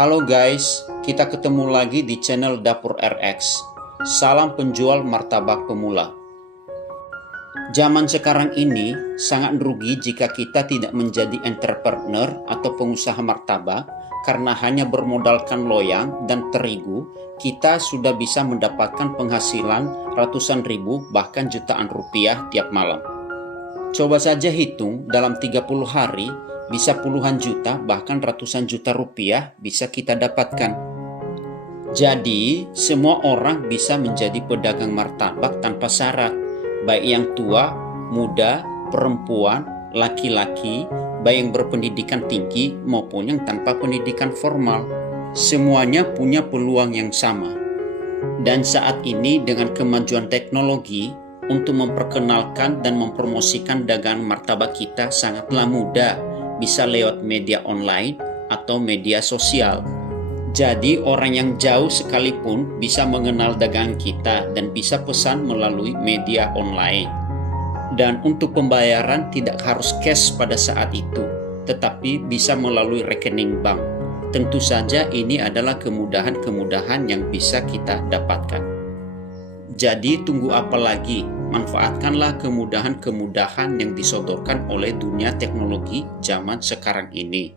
Halo guys, kita ketemu lagi di channel Dapur RX. Salam penjual martabak pemula. Zaman sekarang ini sangat rugi jika kita tidak menjadi entrepreneur atau pengusaha martabak karena hanya bermodalkan loyang dan terigu, kita sudah bisa mendapatkan penghasilan ratusan ribu bahkan jutaan rupiah tiap malam. Coba saja hitung dalam 30 hari bisa puluhan juta bahkan ratusan juta rupiah bisa kita dapatkan. Jadi semua orang bisa menjadi pedagang martabak tanpa syarat, baik yang tua, muda, perempuan, laki-laki, baik yang berpendidikan tinggi maupun yang tanpa pendidikan formal. Semuanya punya peluang yang sama. Dan saat ini dengan kemajuan teknologi, untuk memperkenalkan dan mempromosikan dagangan martabak kita sangatlah mudah, bisa lewat media online atau media sosial. Jadi orang yang jauh sekalipun bisa mengenal dagangan kita dan bisa pesan melalui media online. Dan untuk pembayaran tidak harus cash pada saat itu, tetapi bisa melalui rekening bank. Tentu saja ini adalah kemudahan-kemudahan yang bisa kita dapatkan. Jadi tunggu apa lagi? Manfaatkanlah kemudahan-kemudahan yang disodorkan oleh dunia teknologi zaman sekarang ini.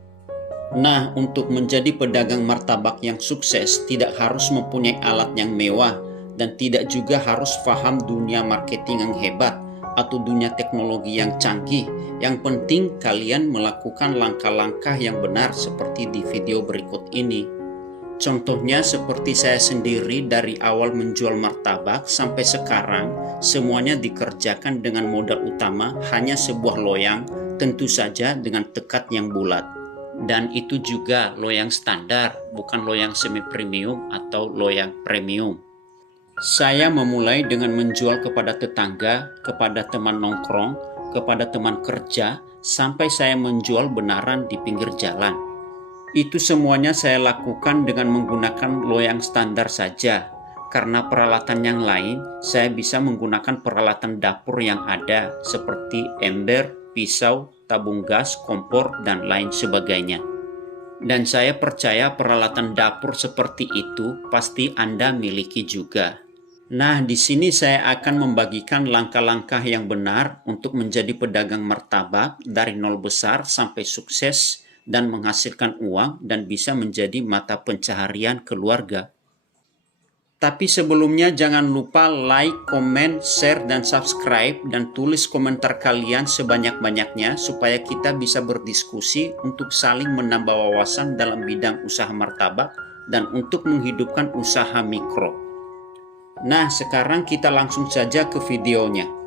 Nah, untuk menjadi pedagang martabak yang sukses tidak harus mempunyai alat yang mewah dan tidak juga harus paham dunia marketing yang hebat atau dunia teknologi yang canggih. Yang penting kalian melakukan langkah-langkah yang benar seperti di video berikut ini. Contohnya seperti saya sendiri dari awal menjual martabak sampai sekarang semuanya dikerjakan dengan modal utama hanya sebuah loyang, tentu saja dengan tekad yang bulat. Dan itu juga loyang standar, bukan loyang semi premium atau loyang premium. Saya memulai dengan menjual kepada tetangga, kepada teman nongkrong, kepada teman kerja, sampai saya menjual benaran di pinggir jalan. Itu semuanya saya lakukan dengan menggunakan loyang standar saja. Karena peralatan yang lain, saya bisa menggunakan peralatan dapur yang ada seperti ember, pisau, tabung gas, kompor, dan lain sebagainya. Dan saya percaya peralatan dapur seperti itu pasti Anda miliki juga. Nah, di sini saya akan membagikan langkah-langkah yang benar untuk menjadi pedagang martabak dari nol besar sampai sukses dan menghasilkan uang dan bisa menjadi mata pencaharian keluarga. Tapi sebelumnya jangan lupa like, komen, share, dan subscribe dan tulis komentar kalian sebanyak-banyaknya supaya kita bisa berdiskusi untuk saling menambah wawasan dalam bidang usaha martabak dan untuk menghidupkan usaha mikro. Nah, sekarang kita langsung saja ke videonya.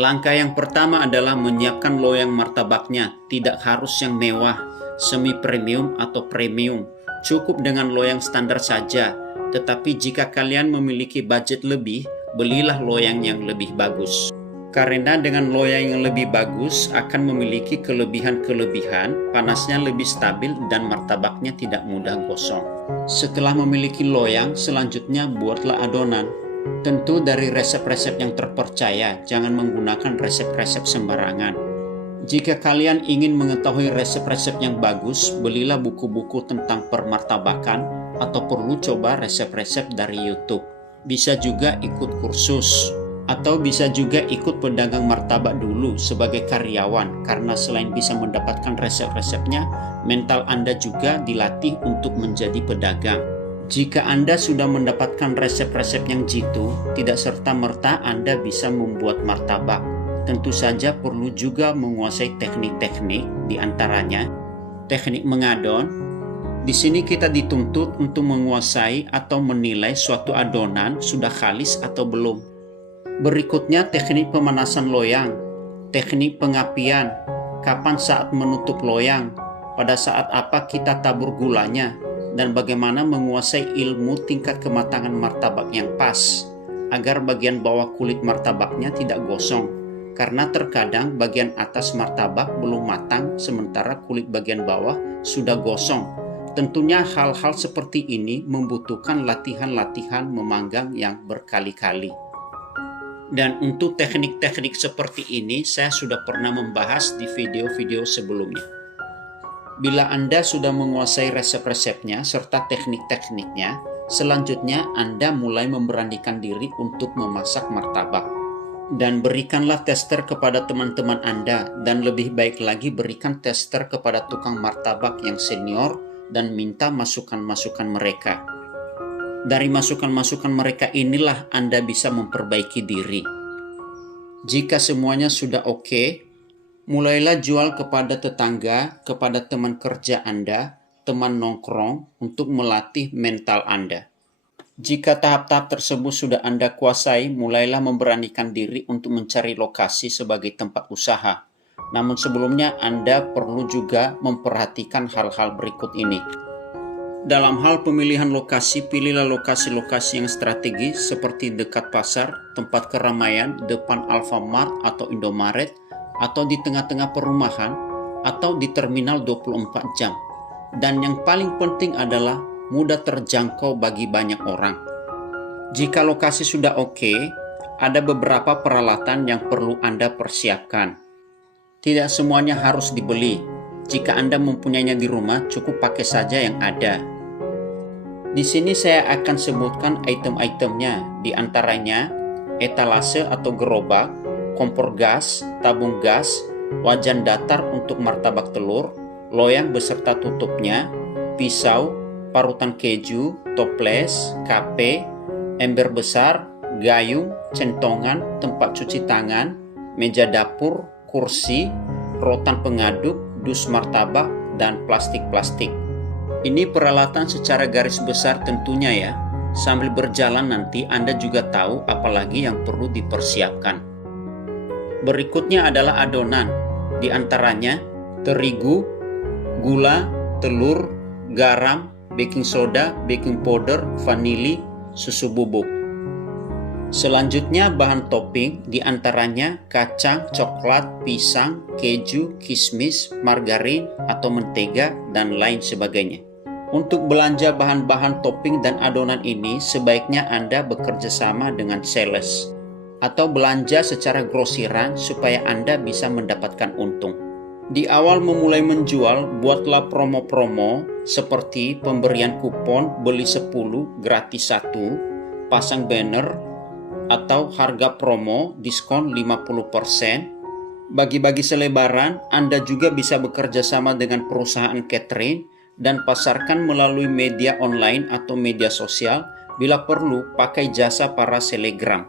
Langkah yang pertama adalah menyiapkan loyang martabaknya, tidak harus yang mewah, semi premium atau premium, cukup dengan loyang standar saja. Tetapi jika kalian memiliki budget lebih, belilah loyang yang lebih bagus. Karena dengan loyang yang lebih bagus akan memiliki kelebihan-kelebihan, panasnya lebih stabil dan martabaknya tidak mudah gosong. Setelah memiliki loyang, selanjutnya buatlah adonan. Tentu dari resep-resep yang terpercaya, jangan menggunakan resep-resep sembarangan. Jika kalian ingin mengetahui resep-resep yang bagus, belilah buku-buku tentang permartabakan atau perlu coba resep-resep dari YouTube. Bisa juga ikut kursus atau bisa juga ikut pedagang martabak dulu sebagai karyawan karena selain bisa mendapatkan resep-resepnya, mental Anda juga dilatih untuk menjadi pedagang. Jika Anda sudah mendapatkan resep-resep yang jitu, tidak serta-merta Anda bisa membuat martabak. Tentu saja perlu juga menguasai teknik-teknik, di antaranya teknik mengadon. Di sini kita dituntut untuk menguasai atau menilai suatu adonan sudah kalis atau belum. Berikutnya teknik pemanasan loyang, teknik pengapian, kapan saat menutup loyang, pada saat apa kita tabur gulanya, dan bagaimana menguasai ilmu tingkat kematangan martabak yang pas agar bagian bawah kulit martabaknya tidak gosong karena terkadang bagian atas martabak belum matang sementara kulit bagian bawah sudah gosong. Tentunya hal-hal seperti ini membutuhkan latihan-latihan memanggang yang berkali-kali. Dan untuk teknik-teknik seperti ini saya sudah pernah membahas di video-video sebelumnya. Bila Anda sudah menguasai resep-resepnya serta teknik-tekniknya, selanjutnya Anda mulai memberanikan diri untuk memasak martabak. Dan berikanlah tester kepada teman-teman Anda, dan lebih baik lagi berikan tester kepada tukang martabak yang senior dan minta masukan-masukan mereka. Dari masukan-masukan mereka inilah Anda bisa memperbaiki diri. Jika semuanya sudah oke, mulailah jual kepada tetangga, kepada teman kerja Anda, teman nongkrong untuk melatih mental Anda. Jika tahap-tahap tersebut sudah Anda kuasai, mulailah memberanikan diri untuk mencari lokasi sebagai tempat usaha. Namun sebelumnya Anda perlu juga memperhatikan hal-hal berikut ini. Dalam hal pemilihan lokasi, pilihlah lokasi-lokasi yang strategis seperti dekat pasar, tempat keramaian, depan Alfamart atau Indomaret, atau di tengah-tengah perumahan, atau di terminal 24 jam. Dan yang paling penting adalah mudah terjangkau bagi banyak orang. Jika lokasi sudah oke, ada beberapa peralatan yang perlu Anda persiapkan. Tidak semuanya harus dibeli. Jika Anda mempunyainya di rumah, cukup pakai saja yang ada. Di sini saya akan sebutkan item-itemnya, di antaranya etalase atau gerobak, kompor gas, tabung gas, wajan datar untuk martabak telur, loyang beserta tutupnya, pisau, parutan keju, toples, kape, ember besar, gayung, centongan, tempat cuci tangan, meja dapur, kursi, rotan pengaduk, dus martabak, dan plastik-plastik. Ini peralatan secara garis besar tentunya ya. Sambil berjalan nanti Anda juga tahu apalagi yang perlu dipersiapkan. Berikutnya adalah adonan. Di antaranya terigu, gula, telur, garam, baking soda, baking powder, vanili, susu bubuk. Selanjutnya bahan topping, di antaranya kacang, coklat, pisang, keju, kismis, margarin atau mentega, dan lain sebagainya. Untuk belanja bahan-bahan topping dan adonan ini, sebaiknya Anda bekerja sama dengan sales atau belanja secara grosiran supaya Anda bisa mendapatkan untung. Di awal memulai menjual, buatlah promo-promo seperti pemberian kupon beli 10 gratis 1, pasang banner, atau harga promo diskon 50%. Bagi-bagi selebaran, Anda juga bisa bekerja sama dengan perusahaan catering dan pasarkan melalui media online atau media sosial. Bila perlu, pakai jasa para selegram.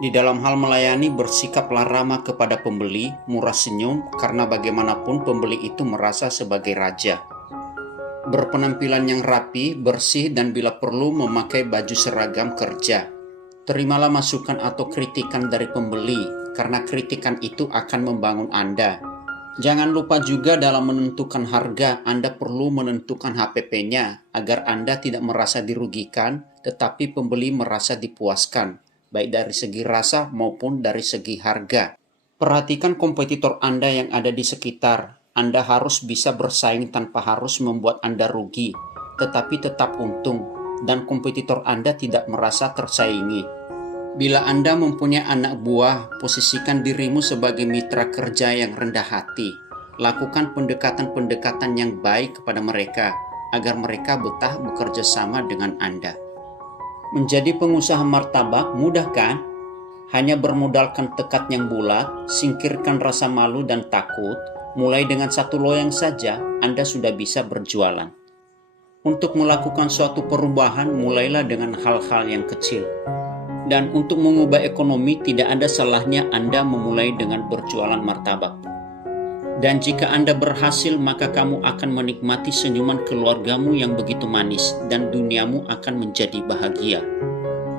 Di dalam hal melayani, bersikaplah ramah kepada pembeli, murah senyum, karena bagaimanapun pembeli itu merasa sebagai raja. Berpenampilan yang rapi, bersih, dan bila perlu memakai baju seragam kerja. Terimalah masukan atau kritikan dari pembeli, karena kritikan itu akan membangun Anda. Jangan lupa juga dalam menentukan harga, Anda perlu menentukan HPP-nya agar Anda tidak merasa dirugikan, tetapi pembeli merasa dipuaskan, baik dari segi rasa maupun dari segi harga. Perhatikan kompetitor Anda yang ada di sekitar. Anda harus bisa bersaing tanpa harus membuat Anda rugi, tetapi tetap untung, dan kompetitor Anda tidak merasa tersaingi. Bila Anda mempunyai anak buah, posisikan dirimu sebagai mitra kerja yang rendah hati. Lakukan pendekatan-pendekatan yang baik kepada mereka, agar mereka betah bekerja sama dengan Anda. Menjadi pengusaha martabak mudah kan? Hanya bermodalkan tekad yang bulat, singkirkan rasa malu dan takut, mulai dengan 1 loyang saja, Anda sudah bisa berjualan. Untuk melakukan suatu perubahan, mulailah dengan hal-hal yang kecil. Dan untuk mengubah ekonomi, tidak ada salahnya Anda memulai dengan berjualan martabak. Dan jika Anda berhasil, maka kamu akan menikmati senyuman keluargamu yang begitu manis, dan duniamu akan menjadi bahagia.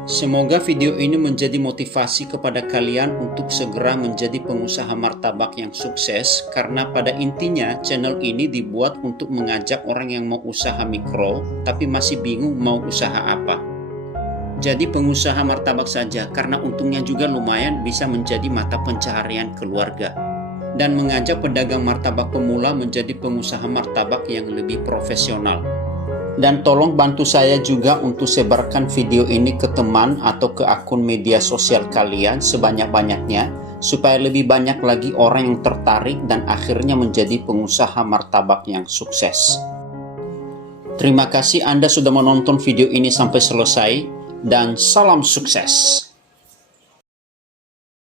Semoga video ini menjadi motivasi kepada kalian untuk segera menjadi pengusaha martabak yang sukses, karena pada intinya channel ini dibuat untuk mengajak orang yang mau usaha mikro, tapi masih bingung mau usaha apa. Jadi pengusaha martabak saja, karena untungnya juga lumayan, bisa menjadi mata pencaharian keluarga. Dan mengajak pedagang martabak pemula menjadi pengusaha martabak yang lebih profesional. Dan tolong bantu saya juga untuk sebarkan video ini ke teman atau ke akun media sosial kalian sebanyak-banyaknya, supaya lebih banyak lagi orang yang tertarik dan akhirnya menjadi pengusaha martabak yang sukses. Terima kasih Anda sudah menonton video ini sampai selesai, dan salam sukses!